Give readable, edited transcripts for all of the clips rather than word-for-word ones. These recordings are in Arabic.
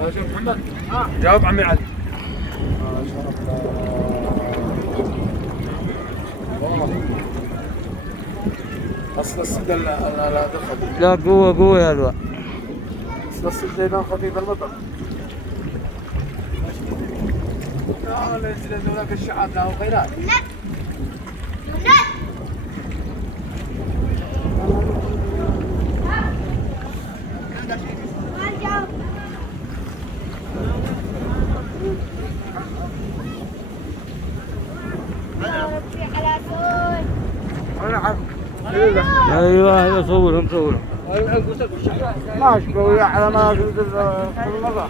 يا شيخ محمد جاوب عمي علي. ما شاء الله. اصل السد لا دخل. لا قوة يا الواد. اصل السد يبان خفيف المطر. لا ينزل هذولك الشعاب له خيرات. ايوه صورهم. ماشي قوي على ما المضى.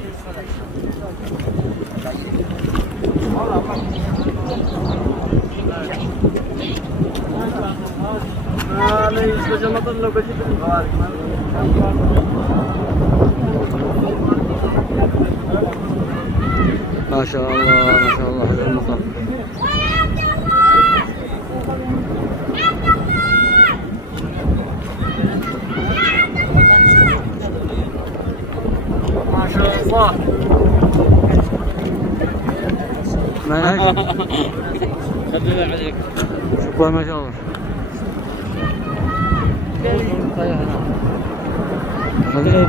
ما يسبج المطر لو بجيب الغوارق. ما شاء الله هذا المطر. ما شاء الله. ما يجي. خلينا عليك. شكرا ما شاء الله. خلينا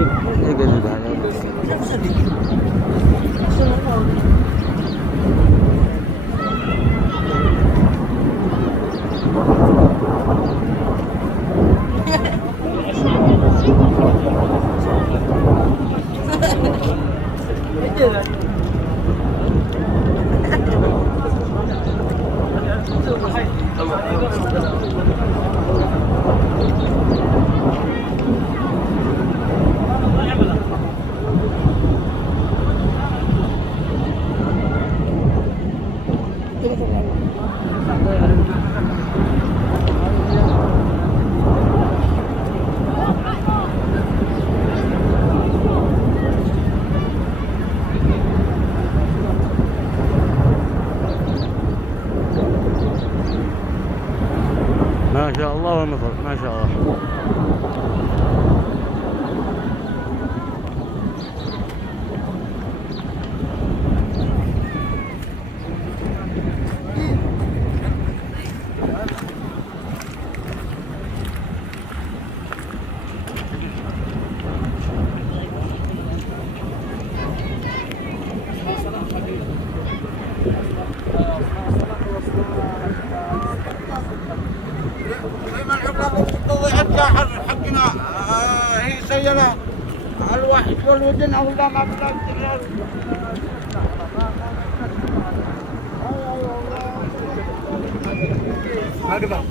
يقلب على ما شاء الله والمطر ما شاء الله. حقنا هي سيارة الواحد والودن أو لا ما بلا هكذا